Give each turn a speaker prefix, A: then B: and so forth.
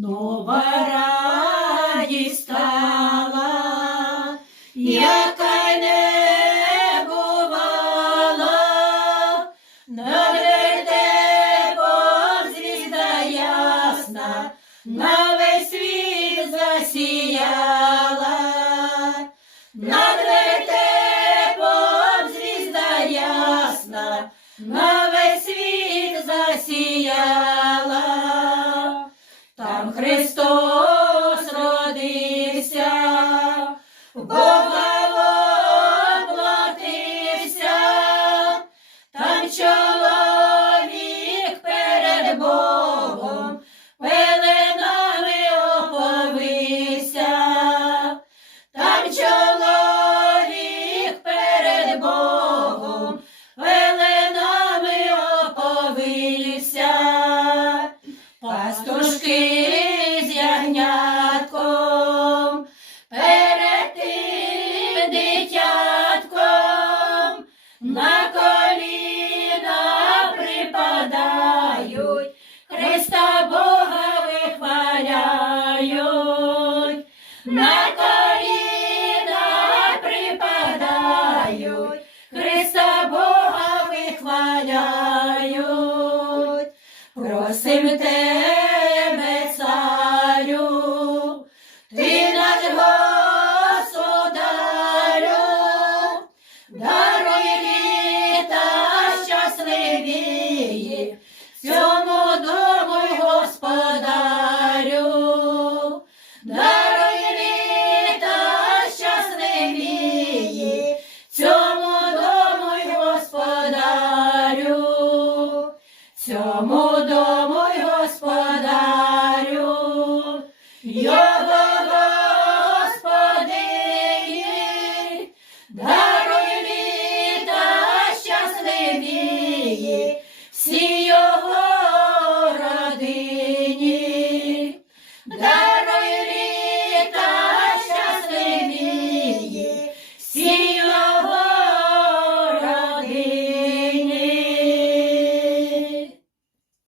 A: Нова радість стала, яка не бувала, над вертепом звізда ясна, на весь світ засіяла, над вертепом звізда ясна, на Христос родився, Бога воплотився, там чоловік перед Богом пеленами оповився, там чоловік перед Богом пеленами оповився. Пастушки ягнятком, перед тим дитятком, на коліна припадають, Христа Бога вихваляють, на коліна припадають, Христа Бога вихваляють. Просим тебе, цьому дому й господарю, даруй літа щасливі, цьому дому господарю. Цьому дому господарю,